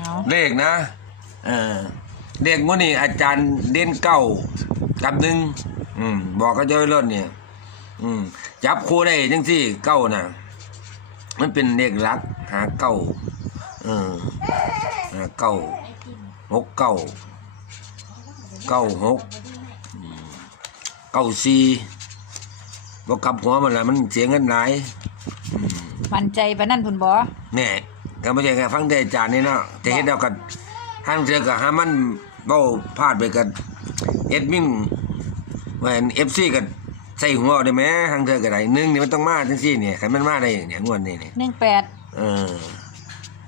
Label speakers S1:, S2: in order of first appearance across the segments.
S1: เอา
S2: เลขนะเออเลขมื้อนี้อาจารย์เด่นเก้ากับหนึ่งอืมบอกก็จะไว้รถเนี่ยอืมจับคู่ได้จังซี่เก้าน่ะ มันเป็นเลขหลักหาเก้าเออหาเก้าหกเก้าเก้าหกอืมเก้าสี่บ่กลับหัวมันละมันเสียเงินหลาย
S1: มั่นใจปานนั้นพุ่นบ่
S2: แน่ ก็ไม่ใช่แค่ฟังแต่อาจารย์นี่เนาะแต่เห็นแล้วกันห้างเสือกับหามันเบ้าพลาดไปกันเอ็ดมินว่าเอฟซีกันใส่หัวได้ไหมห้างเสือกับไรหนึ่งนี่มันต้องมาทั้งสี่เนี่ยใครมันมาได้เนี่ยงวดนี้เนี่ย
S1: หนึ่งแปด
S2: เออ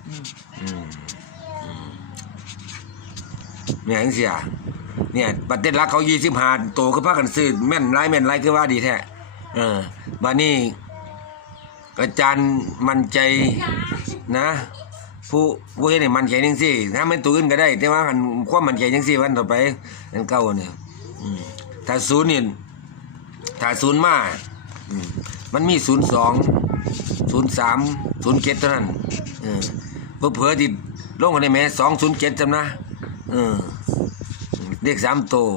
S2: อืมอืมเนี่ยจังเสียเนี่ยประเทศรักเขายี่สิบห้าโตก็พากันซื้อแม่นไรแม่นไรคือว่าดีแท้เออมานี่อาจารย์มั่นใจ นะผู้ผู้เห็นนี่มั่นใจจังซี่ถ้ามันตัวอื่นก็ได้ แต่ว่าคันความมั่นใจจังซี่วันต่อไปอันเก่าเนี่ยอืมถ้าศูนย์นี่ถ้าศูนย์มาอืมมันมีศูนย์สองศูนย์สามศูนย์เจ็ดเท่านั้นเออเพื่อเผื่อๆที่ลงกันได้ไหมสองศูนย์เจ็ดจำนะเออเลขสามโตว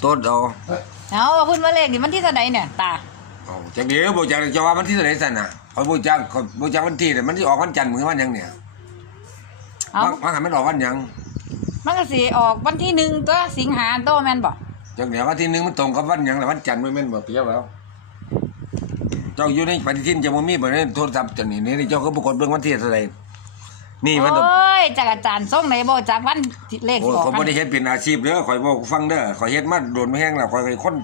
S2: โต๊ดเอา
S1: เอาว่าพุ่นว่าเลขนี่มันที่เท่าไหร่เนี่ยตา
S2: เอาจากเดี๋ยวบอกจากจะว่าวันที่เท่าไหร่สั่นน่ะ คอยบอกจากคอยบอกจากวันที่เนี่ยมันที่ออกวันจันทร์มือวันหยังเนี่ย
S1: เอา
S2: ว่าว่าหันมันออกวันหยัง
S1: มันก็สิออกวันที่หนึ่งตัวสิงหาโตแม่นบ่
S2: จากเดี๋ยววันที่หนึ่งมันตรงกับวันหยังแหละวันจันทร์ไม่แม่นบ่เปรียบแล้ว เจ้าอยู่ในปฏิทินจะบ่มีบ่ในโทรศัพท์จังนี่นี่เจ้าก็บ่กดเบิ่งวันที่เท่าไหร่นี่มันต้อง
S1: โอ้ยจากอาจารย์ส่งไหนบ่จากวันที่เลข
S2: โอ้
S1: สิ
S2: ย
S1: ออก
S2: ข่อย
S1: กั
S2: บ่
S1: น
S2: ได้เฮ็ดเป็นอาชีพเด้อข่อยบ่ฟังเด้อข่อยเฮ็ดมาโดนมาแห้งแล้วข่อยก็คน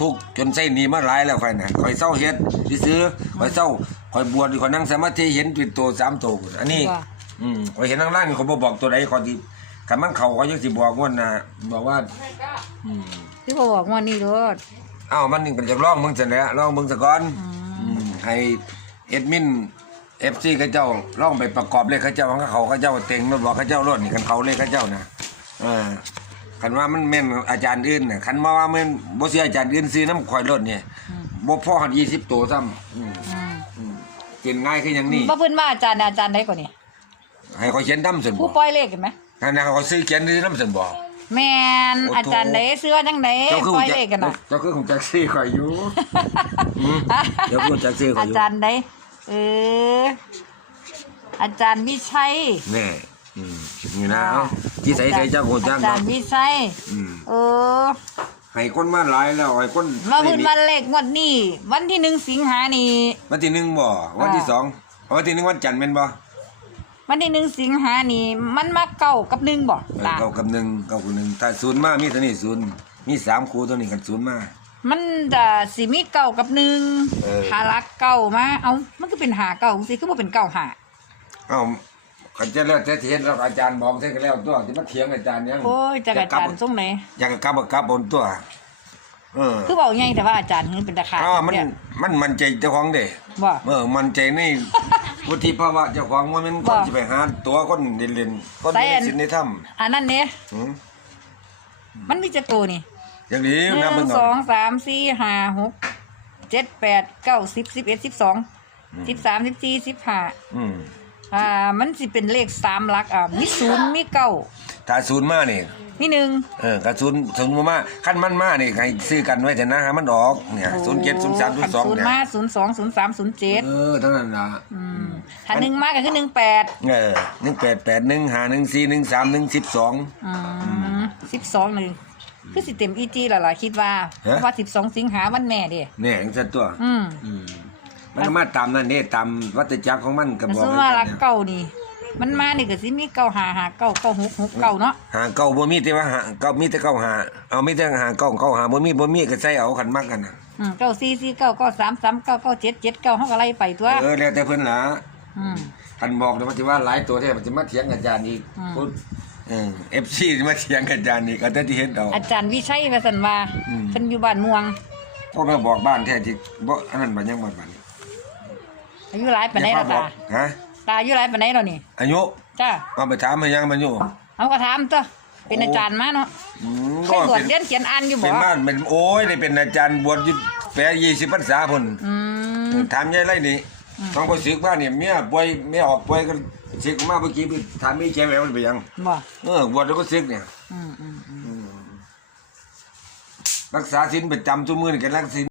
S2: ทุกข์จนใช้หนี้มาหลายแล้วข่อยน่ะข่อยเศร้าเฮ็ดซื้อๆข่อยเศร้าข่อยบวชข่อยนั่งสมาธิเห็นเป็นตัวสามตัวพุ่นอันนี้
S1: ว่า
S2: อืมข่อยเห็นข้างล่างเขาบ่บอกตัวใดข่อยสิคันมันเข้าข่อยยังสิบอกว่าน่ะบอกว่า อืม
S1: ที่บ่บอกว่านี่โลด
S2: เอ้ามันนี่ก็จะลองมึงซั่นแหละลองมึงซะก่อน อืมให้เอ็ดมิน FC เขาเจ้าลองไปประกอบเลขเขาเจ้าของเขาเขาเจ้าเต็งมาบอกเขาเจ้ารถนี่กันเขาเลขเขาเจ้านะเออ คันว่ามันแม่นอาจารย์อื่นน่ะคันมาว่าแม่นบ่สิอาจารย์อื่นซื้อน้ำข่อยรถเนี่ยบ่พอหัด20ตัวซ้ำอืม
S1: อืม
S2: อืมกินง่ายคือหยังนี่
S1: บ่เพิ่นว่าอาจารย์อาจารย์ใดกว่านี่
S2: ให้เขาเขียนดำซั่น
S1: ผู้
S2: บ่
S1: ปล่อยเลขเห็นไหม
S2: นั่นน่ะเขาซื้อเขียนซื้อน้ำซั่นบ่
S1: แม่น
S2: โอ้โธ่
S1: อาจารย์ใดเสื้อจังได
S2: เจ้าคือ
S1: ปล่อย
S2: จั
S1: เลขกันน่ะ
S2: เจ้าคือของแจ็คซี่ข่อยอยู่อืมเดี๋ยวพูดจากชื่อเขาอยู่
S1: อาจารย์ใดเอออาจารย์วิชัย
S2: แน่อืมนี่นะเอา ที่ใส่ใส่เจ้าของจัก
S1: อา
S2: เนาะ
S1: จารย์วิชัย
S2: อืม
S1: เออ
S2: ให้คนมาหลายแล้วให้คน
S1: มาบุญ
S2: ใส่
S1: มาเลขงวดนี้วันที่หนึ่งสิงหานี่
S2: วันที่หนึ่งบ่วันที่
S1: อ่า
S2: สองวันที่หนึ่งวันจันทร์แม่นบ่
S1: วันที่หนึ่งสิงหานี่มันมาเก้ากับหนึ่งบ่
S2: เออ
S1: ตา
S2: เก้ากับหนึ่งเก้ากับหนึ่งถ้าศูนย์มามีเท่านี้ศูนย์มีสามคู่เท่านี้กันศูนย์มา
S1: มันจะสิมีเก้ากับหนึ่ง
S2: เออ
S1: หารักเก้ามาเอามันก็เป็นหาเก้าสิคือว่าเป็นเก้าหา
S2: เอ้าเขาจะแล้วแต่สิเฮ็ดแล้วอาจารย์บอกใช่ก็แล้วตัวที่มาเถียงอาจารย์ยัง
S1: โอ้ยจากอาจารย์ทรงไหน
S2: อยากจะกลับก็กลับบนตัว เออ
S1: คือบอกไงแต่ว่าอาจารย์นี่เป็นตาขาด
S2: อ้าวมัน
S1: เนี่ย
S2: มันมันใจเจ้าของเด้
S1: บ่
S2: เออมันใจในวุฒิภาวะเจ้าของว่ามันคน
S1: บ่
S2: สิไปหาตัวคนเล่นๆคน
S1: ใส่
S2: มี
S1: อัน
S2: สินในถ้
S1: อันนั้นเนี่ยำ
S2: หืม
S1: มันมีจะตัวนี่
S2: อย่างนี้
S1: ห
S2: นะ
S1: นึ่
S2: เบิ่
S1: ง
S2: ง
S1: สอ
S2: เอา
S1: งสามสี่ห้าหกเจ็ดแปดเก้าสิบสิบเอ็ดสิบสองสิบสามสิบสี่สิบห้า
S2: อืม
S1: อ่า มันสิเป็นเลขสามหลักอ่ามีศูนย์มีเก้า
S2: ถ้าศูนย์มานี่
S1: มีหนึ่ง
S2: เออกระศูนย์ศูนย์มาขั้นมันมานี่ให้ซื้อกันไว้เถอะนะให้มันออกเนี่ยศูนย์เจ็ดศูนย์สามศูนย์สอง
S1: ศูนย์
S2: เนี่ย
S1: มาศูนย์สองศูนย์สามศูนย์เจ็ด
S2: เออเท่านั้นนะ
S1: ถ้าหนึ่งมาก็คือหนึ่งแปด
S2: เออหนึ่งแปดแปดหนึ่งห้าหนึ่งสี่หนึ่งสามหนึ่งสิบสอง
S1: สิบสองหนึ่งคือสิเต็มอีจีแล้วล่ะคิดว่า
S2: ฮะ
S1: เพราะว่าสิบสองสิงหาวันแม่เดิ
S2: เนี่ยอย่างเช่นตัว
S1: อืม
S2: อืม มันก็มาตามนั่นนี่ตามวัฏจักรของมันกับ
S1: แต่
S2: บอก
S1: ส่วน
S2: ให้
S1: ว่า
S2: กัน
S1: รัก
S2: เนี่ย
S1: เก้านี่ มันมานี่ก็สิมีเก้าหาหาเก้าเก้าหกหกเก้าเนาะ
S2: หาเก้าบ่มีแต่ว่าหาเก้ามีแต่เก้าหาเอามีแต่หาเก้าเก้าหาบ่มีบ่มีก็ใส่เอาขันมากกันนะ
S1: อืมเก้าสี่สี่เก้าเก้าสามสามเก้าเก้าเจ็ดเจ็ดเก้าเขาก็ไล่ไปตัว
S2: เออแล้วแต่เพิ่นล่ะ
S1: อืม
S2: คันบอกเลยว่าสิว่าหลายตัวแท้มันจะมาเถียงอาจารย์อีก
S1: อืม
S2: พูดเออ FC มาเถียงอาจารย์อีกก็แต่ที่เฮ็ดเอา
S1: อาจารย์วิชัยว่าสันว่า
S2: อืม
S1: เพิ่นอยู่บ้านม่วง
S2: พ่อแม่บอกบ้านแท้ที่บ่อันนั้นบ่ยังบ่บัดนี้
S1: อายุหลายปานใด
S2: อย่
S1: ล่ะ
S2: พาบอ
S1: ตาก
S2: ฮะ
S1: ตาอายุหลายปานใดแล้วนี่
S2: อายุ
S1: จ้า
S2: เอาไปถามให้ยังมันอยู่
S1: เอาก็ถามตัวเป็นอาจารย์มาเนาะ
S2: อืม
S1: เคยบวชเรียนเขียนอ่านอยู่บ่
S2: เป็นบ้านเป็นโอ้ยได้เป็นอาจารย์บวชอยู่แปด20พรรษาพุ่น
S1: อืม
S2: ถามยายไรนี่ต้องไปศึกว่าเนี่ยเมียป่วยเมียออกป่วยก็ซึกออกมาเมื่อกี้ไปถามมีแกแมวมันไปยัง
S1: บ่
S2: เออบวชแล้วก็ซึกเนี่ย
S1: อืมอืมอืม
S2: รักษาศีลประจำทุกมื้อนี่ก็รักศีล